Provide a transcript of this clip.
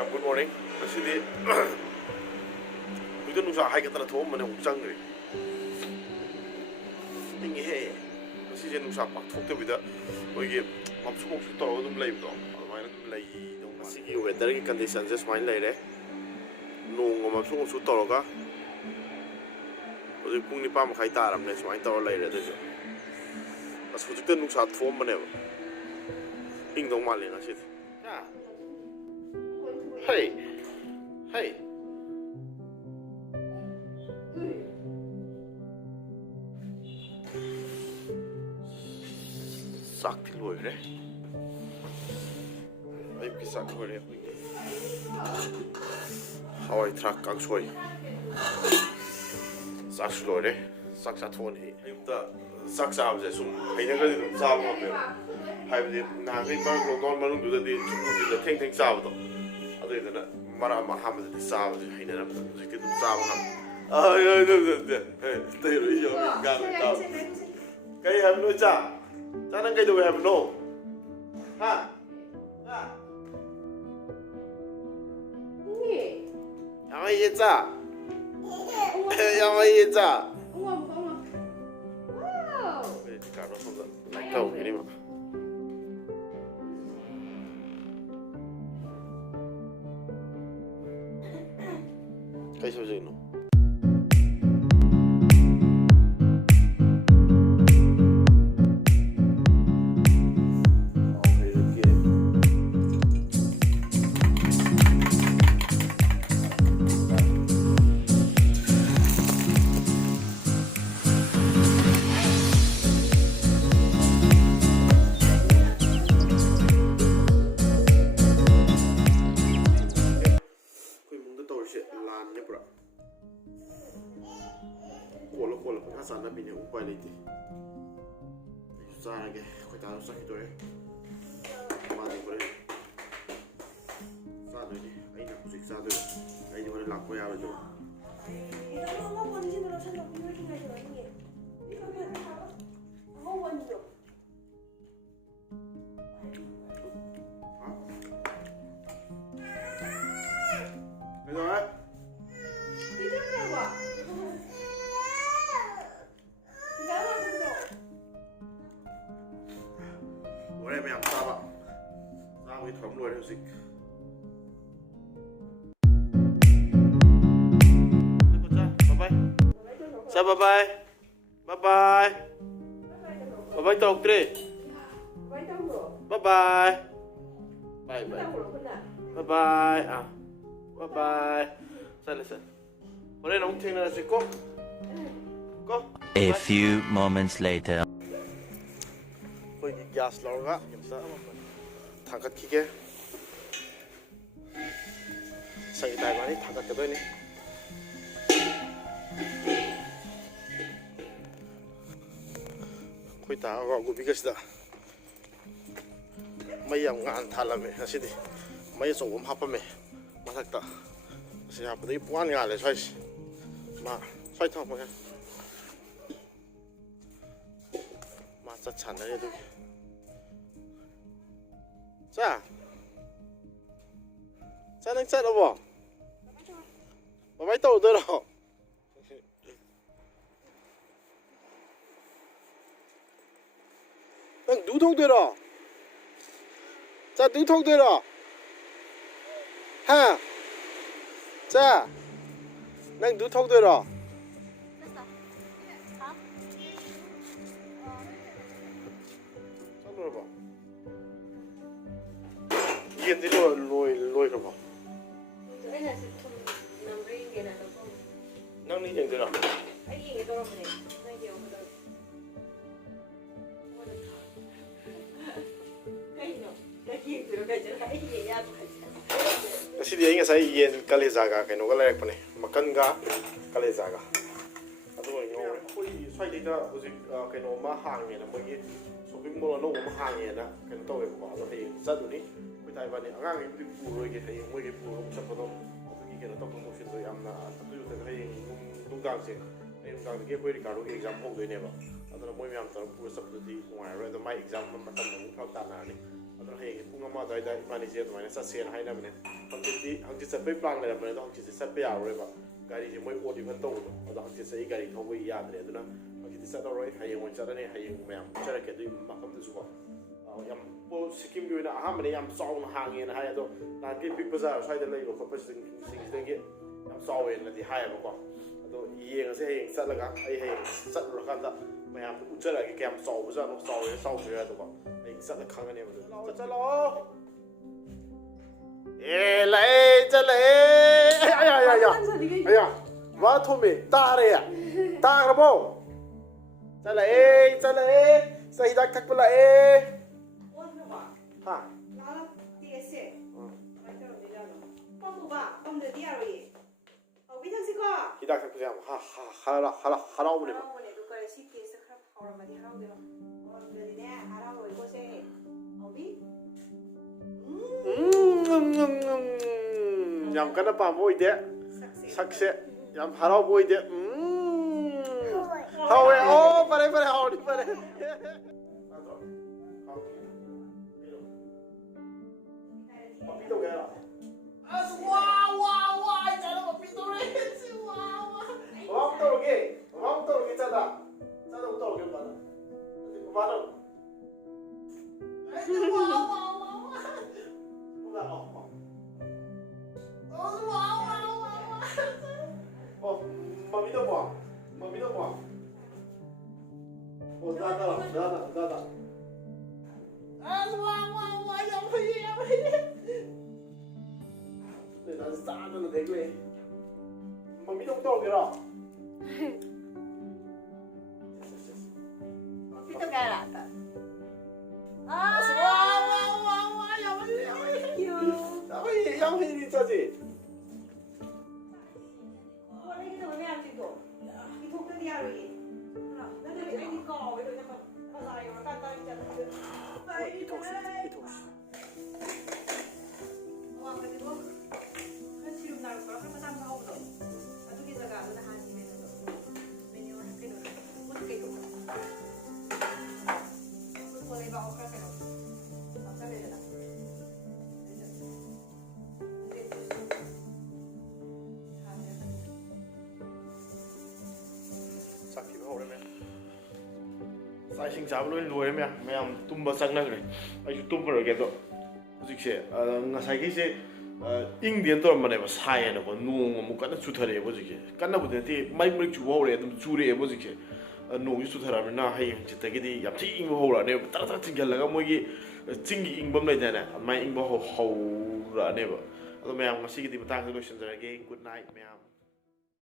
Good morning. Masidi Bukan nusa hai kita thom mana ukjang ni. Ingi he. Masidi nusa pak thok te bida. Oye mamsu mamsu toro dum lay bdo. Almai dum lay dum masidi weather ki condition just fine lay re. Nong mamsu mamsu toro ka. Oye pung ni pa ma khai taram ne smai toro lay re de. Mas fujuk te nusa thom mana. Ing dong mal le masidi. Hey, hey. Sak thì lùi đấy. Ấy cái sak lùi đấy. Hawaii truck càng xuôi. Sak lùi đấy. Sak sát thôn thì. Em ta sak sao vậy? Sum. Hay là cái gì cũng sao mà vậy? Hay là nàng cái bác lô con mà lúc đó thì chúng nó thì theng theng sao vậy? Đây là mara Muhammad thì sao thì hay là cái cái sao mà ơi được đây rồi giờ gang tao cái em nói cha đang cái đồ em nô ha ha em ấy cha em ấy cha cái cả nó không được lại câu cái đi mà cái số gì nó Prasant na bini upay liti. Sa lagi, kau tahu sakit tu mati boleh. Sa tu ni, ini aku siksa tu. Ini boleh laku ya betul. Đây mày làm sao ạ? Ra cái thấm nuôi theo dịch. Bye bye. Sa bye bye. Bye bye. Bye bye tao kre. Bye bye. Bye bye. Bye bye. À. Bye bye. Sa lên sa. Bữa nay nó không thiên là gì cô? Cô. A few moments later. Cái gas lor ga thangkat kike sai dai mani thangkat ke doi ni khoi ta ga gu bi gas da mai yang ngan thalame asidi mai so om hapame masak ta si hap dei puan ga le sai ma sai thong ma ma sa chan na du Cha, cha đang chết đâu bỏ? Bà máy tàu tôi đâu? Đang đủ thông tôi đâu? Cha đủ thông tôi đâu? Ha? Cha, đang đủ thông tôi đâu? Yên thì lôi rồi bỏ. Năng đi chẳng thế nào? Kasi dia ingat saya yen kali zaga kayak nunggu lek pun makan ga kali zaga. Aduh ini koi saya tidak uzik kayak nunggu mahang ni, namanya shopping mall nunggu mahang ni na kayak tahu yang apa ada yang satu ni. Tại vì này ngang cái phụ rồi cái thấy mấy cái phụ cũng sắp vào đâu, cái nó tao không xin rồi em là tôi thấy thấy đúng càng gì, nên càng cái quay đi cả rồi exam không rồi nè mà, anh nói mấy em tao phụ sắp rồi thì ngoài rồi tao mấy exam mà tao cũng không tàn nào đi, ꯑꯗꯨꯅ ꯍꯌꯦꯡ ꯄꯨꯡ 1 ꯑꯗꯨꯋꯥꯏꯗ ꯏꯕꯥꯅꯤꯁꯦ ꯑꯗꯨꯃꯥꯏꯅ ꯆꯠꯁꯦꯅ ꯍꯥꯏꯅꯕꯅꯦ ꯍꯪꯆꯤꯠ ꯆꯠꯄꯩ ꯄ꯭ꯂꯥꯟ ꯂꯩꯔꯝꯕꯅꯦ ꯑꯗꯣ ꯍꯪꯆꯤꯠꯁꯦ ꯆꯠꯄ ꯌꯥꯔꯔꯣꯏꯕ ꯒꯥꯔꯤꯁꯦ ꯃꯣꯏ ꯑꯣꯠ ꯏꯚꯟ ꯇꯧꯕꯗꯣ ꯑꯗꯣ ꯍꯪꯆꯤꯠꯁꯦ ꯑꯩ ꯒꯥꯔꯤ ꯊꯧꯕ ꯌꯥꯗ꯭ꯔꯦ ꯑꯗꯨꯅ ꯍꯪꯆꯤꯠꯇꯤ ꯆꯠꯂꯔꯣꯏ ꯍꯌꯦꯡ ꯑꯣꯏꯅ ꯆꯠꯂꯅꯤ ꯍꯌꯦꯡ ꯃꯌꯥꯝ ꯆꯠꯆꯔꯛꯀꯦ ꯑꯗꯨꯒꯤ ꯃꯐꯝꯗꯨꯁꯨꯀꯣ ꯌꯥꯝ ꯁꯤꯛꯀꯤꯝꯒꯤ ꯑꯣꯏꯅ ꯑꯍꯥꯟꯕꯗ ꯌꯥꯝ ꯆꯥꯎꯅ ꯍꯥꯡꯉꯦꯅ ꯍꯥꯏ ꯑꯗꯣ ꯅꯍꯥꯟꯒꯤ ꯕꯤꯛ ꯕꯖꯥꯔ ꯁ꯭ꯋꯥꯏꯗ ꯂꯩꯕ ꯈꯣꯠꯄꯁꯤꯡꯁꯤꯗꯒꯤ ꯌꯥꯝ ꯆꯥꯎꯋꯦꯅꯗꯤ ꯍꯥꯏꯌꯦꯕꯀꯣ ꯑꯗꯣ ꯌꯦꯡꯉꯁꯦ ꯍꯌꯦꯡ ꯆꯠꯂꯒ ꯑꯩ ꯍꯌꯦꯡ ꯆꯠꯂꯨꯔꯀꯥꯟꯗ ꯃꯌꯥꯝꯗ ꯎꯠꯆꯔꯛꯑꯒꯦ ꯀꯌꯥꯝ ꯆꯥꯎꯕꯖꯥꯠꯅꯣ ꯆꯥꯎꯋꯦ ꯆꯥꯎꯗ꯭ꯔꯦ ꯑꯗꯨꯀꯣ ꯍꯌꯦꯡ ꯆꯠꯂ ꯈꯪꯒꯅꯦꯕ ꯑꯗꯨ ꯆꯠꯂꯣ ꯑꯦ ꯂꯥꯛꯑꯦ ꯆꯠꯂꯛꯑꯦ ꯑꯌꯥ ꯋꯥ ꯊꯣꯝꯃꯦ ꯇꯥꯔꯦ ꯇꯥꯈ꯭ꯔꯕꯣ ꯆꯠꯂꯛꯑꯦ ꯍꯤꯗꯥꯛ ꯊꯛꯄ ꯂꯥꯛꯑꯦ ꯍꯥ ꯍꯤꯗꯥꯛ ꯊꯛꯄꯁꯦ ꯌꯥꯝ ꯍꯔꯥꯎꯕꯅꯦꯕ ꯌꯥꯝ ꯀꯟꯅ ꯄꯥꯝꯕ ꯑꯣꯏꯗꯦ ꯁꯛꯁꯦ ꯌꯥꯝ ꯍꯔꯥꯎꯕ ꯑꯣꯏꯗꯦ ꯍꯥꯎꯋꯦ ꯑꯣ ꯐꯔꯦ ꯍꯥꯎꯔꯗꯤ ꯐꯔꯦ Mami don't talk it off. ꯆꯥꯛ ꯆꯥꯕ ꯂꯣꯏꯅ ꯂꯣꯏꯔꯦ ꯃꯌꯥꯝ ꯇꯨꯝꯕ ꯆꯪꯅꯈ꯭ꯔꯦ ꯑꯩꯁꯨ ꯇꯨꯝꯃꯨꯔꯒꯦ ꯑꯗꯣ ꯍꯧꯖꯤꯛꯁꯦ ꯉꯁꯥꯏꯒꯤꯁꯦ ꯏꯪꯗꯦꯅ ꯇꯧꯔꯝꯕꯅꯦꯕ ꯁꯥꯏꯌꯦꯅꯀꯣ ꯅꯣꯡ ꯑꯃꯨꯛ ꯀꯟꯅ ꯆꯨꯊꯔꯛꯑꯦꯕ ꯍꯧꯖꯤꯛꯁꯦ ꯀꯟꯅꯕꯨꯗꯤ ꯅꯠꯇꯦ ꯃꯔꯤꯛ ꯆꯨꯕ ꯍꯧꯔꯛꯑꯦ ꯑꯗꯨꯝ ꯆꯨꯔꯛꯑꯦꯕ ꯍꯧꯖꯤꯛꯁꯦ ꯅꯣꯡꯁꯤ ꯆꯨꯊꯔꯛꯑꯕꯅꯤꯅ ꯍꯌꯦꯡ ꯍꯪꯆꯤꯠꯇꯒꯤꯗꯤ ꯌꯥꯝ ꯊꯤ ꯏꯪꯕ ꯍꯧꯔꯛꯑꯅꯦꯕ ꯇꯔꯥ ꯆꯤꯡꯈꯠꯂꯒ ꯃꯣꯏꯒꯤ ꯆꯤꯡꯒꯤ ꯏꯪꯕ ꯑꯃ ꯂꯩꯗꯥꯏꯅꯦ ꯑꯗꯨꯃꯥꯏꯅ ꯏꯪꯕ ꯍꯧꯔꯛꯑꯅꯦꯕ ꯑꯗꯣ ꯃꯌꯥꯝ ꯉꯁꯤꯒꯤꯗꯤ ꯃꯇꯥꯡꯗ ꯂꯣꯏꯁꯤꯟꯖꯔꯒꯦ ꯒꯨꯗ ꯅꯥꯏꯠ ꯃꯌꯥꯝ